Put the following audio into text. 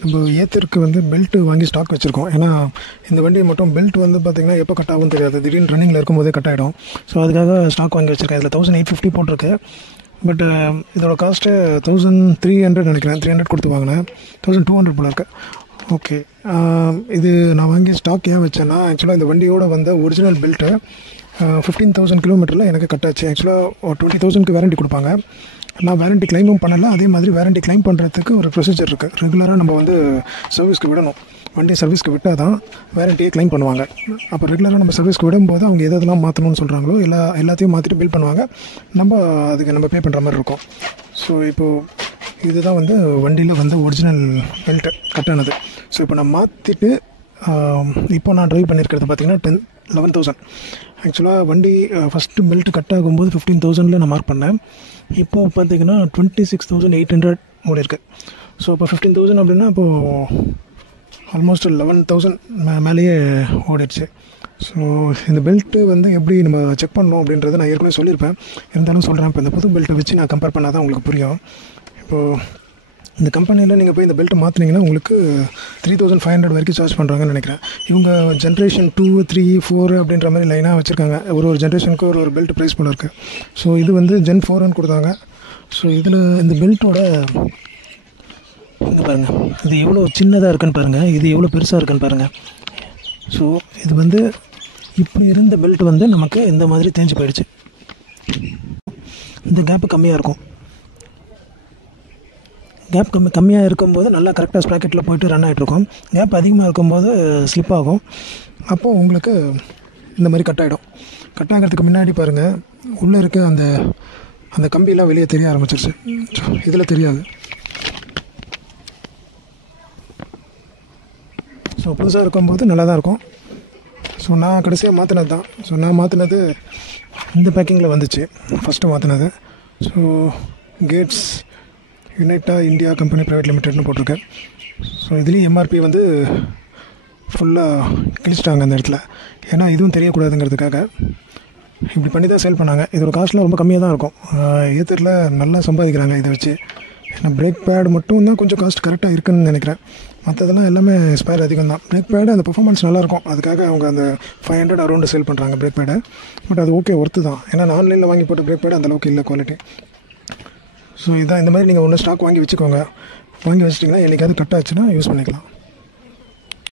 நம்ம ஏத்தருக்கு வந்து பெல்ட்டு வாங்கி ஸ்டாக் வச்சுருக்கோம். ஏன்னா இந்த வண்டி மட்டும் பெல்ட் வந்து பார்த்திங்கன்னா எப்போ கட் ஆகும்னு தெரியாது, திடீர்னு ரன்னிங்கில் இருக்கும்போதே கட் ஆகிடும். ஸோ அதுக்காக ஸ்டாக் வாங்கி வச்சுருக்கேன். இதில் 1850 போட்டிருக்கு. பட் இதோட காஸ்ட்டு 1300 நினைக்கிறேன். 300 கொடுத்து வாங்கினேன். 1200 போல இருக்கு. ஓகே, இது நான் வாங்கி ஸ்டாக் ஏன் வச்சேன்னா, ஆக்சுவலாக இந்த வண்டியோட வந்த ஒரிஜினல் பெல்ட்டு 15,000 கிலோமீட்டரில் எனக்கு கட் ஆச்சு. ஆக்சுவலாக 20,000க்கு வாரண்ட்டி கொடுப்பாங்க. நான் வாரண்ட்டி கிளைமும் பண்ணலை. அதே மாதிரி வாரண்ட்டி கிளைம் பண்ணுறதுக்கு ஒரு ப்ரொசீஜர் இருக்குது. ரெகுலராக நம்ம வந்து சர்வீஸ்க்கு விடணும். வண்டி சர்வீஸ்க்கு விட்டால் தான் வாரண்ட்டியை கிளைம் பண்ணுவாங்க. அப்போ ரெகுலராக நம்ம சர்வீஸ்க்கு விடும்போது அவங்க எதெல்லாம் மாற்றணும்னு சொல்கிறாங்களோ எல்லாத்தையும் மாற்றிட்டு பில் பண்ணுவாங்க. அதுக்கு நம்ம பே பண்ணுற மாதிரி இருக்கும். ஸோ இப்போது இதுதான் வந்து வண்டியில் வந்து ஒரிஜினல் பெல்ட்டு கட் ஆனது. ஸோ இப்போ நான் மாற்றிட்டு இப்போ நான் ட்ரைவ் பண்ணியிருக்கிறது பார்த்திங்கன்னா 11,000. ஆக்சுவலாக வண்டி ஃபஸ்ட்டு பெல்ட்டு கட் ஆகும்போது 15,000 நான் மார்க் பண்ணேன். இப்போது பார்த்திங்கன்னா 26,800 ஓடி இருக்குது. ஸோ இப்போ 15,000 அப்படின்னா இப்போது ஆல்மோஸ்ட் 11,000 மேலேயே ஓடிடுச்சு. ஸோ இந்த பெல்ட்டு வந்து எப்படி நம்ம செக் பண்ணணும் அப்படின்றத நான் ஏற்கனவே சொல்லியிருப்பேன். இருந்தாலும் சொல்கிறேன். இப்போ இந்த புது பெல்ட்டை வச்சு நான் கம்பேர் பண்ணால் தான் உங்களுக்கு புரியும். இப்போது இந்த கம்பெனியில் நீங்கள் போய் இந்த பெல்ட்டை மாற்றினீங்கன்னா உங்களுக்கு 3,500 வரைக்கும் சார்ஜ் பண்ணுறாங்கன்னு நினைக்கிறேன். இவங்க ஜென்ரேஷன் 2, 3, 4 அப்படின்ற மாதிரி லைனாக வச்சுருக்காங்க. ஒரு ஜென்ரேஷனுக்கு ஒரு பெல்ட் ப்ரைஸ் போல இருக்குது. ஸோ இது வந்து Gen 4ன்னு கொடுத்தாங்க. ஸோ இதில் இந்த பெல்ட்டோட இங்கே பாருங்கள், இது எவ்வளோ சின்னதாக இருக்குன்னு பாருங்கள், இது எவ்வளோ பெருசாக இருக்குன்னு பாருங்கள். ஸோ இது வந்து இப்படி இருந்த பெல்ட் வந்து நமக்கு இந்த மாதிரி தேஞ்சு போயிடுச்சு. இந்த கேப்பு கம்மியாக இருக்கும். கேப் கம்மியாக இருக்கும்போது நல்லா கரெக்டாக ஸ்ப்ராக்கெட்டில் போய்ட்டு ரன் ஆகிட்ருக்கும். கேப் அதிகமாக இருக்கும்போது ஸ்லிப் ஆகும். அப்போது உங்களுக்கு இந்த மாதிரி கட் ஆகிடும். கட் ஆகிறதுக்கு முன்னாடி பாருங்கள், உள்ளே இருக்க அந்த கம்பியெல்லாம் வெளியே தெரிய ஆரம்பிச்சிருச்சு. இதில் தெரியாது. ஸோ புதுசாக இருக்கும்போது நல்லா தான் இருக்கும். ஸோ நான் கடைசியாக மாற்றினது தான். ஸோ நான் மாற்றினது இந்த பேக்கிங்கில் வந்துச்சு ஃபஸ்ட்டு மாற்றினது. ஸோ கேட்ஸ் யுனைட்டா இந்தியா கம்பெனி ப்ரைவேட் லிமிடெட்னு போட்டிருக்கேன். ஸோ இதுலேயும் எம்ஆர்பி வந்து ஃபுல்லாக கிழிச்சிட்டாங்க அந்த இடத்துல. ஏன்னா இதுவும் தெரியக்கூடாதுங்கிறதுக்காக இப்படி பண்ணி தான் சேல் பண்ணாங்க. இதோட காஸ்ட்லாம் ரொம்ப கம்மியாக தான் இருக்கும். ஏத்தரில் நல்லா சம்பாதிக்கிறாங்க இதை வச்சு. ஏன்னா பிரேக் பேட் மட்டும் தான் கொஞ்சம் காஸ்ட் கரெக்டாக இருக்குதுன்னு நினைக்கிறேன். மற்றதெல்லாம் எல்லாமே ஸ்பேர் அதிகம் தான். பிரேக் பேடு அந்த பர்ஃபார்மன்ஸ் நல்லாயிருக்கும். அதுக்காக அவங்க அந்த 500 அரௌண்டு சேல் பண்ணுறாங்க பிரேக் பேடை. பட் அது ஓகே, ஒர்த்து தான். ஏன்னா நான் ஆன்லைனில் வாங்கி போட்ட பிரேக் பேடு அந்தளவுக்கு இல்லை குவாலிட்டி. ஸோ இதான், இந்த மாதிரி நீங்கள் ஒன்று ஸ்டாக் வாங்கி வச்சுக்கோங்க. வாங்கி வச்சிட்டிங்கன்னா என்றைக்காவது கட் ஆச்சுன்னா யூஸ் பண்ணிக்கலாம்.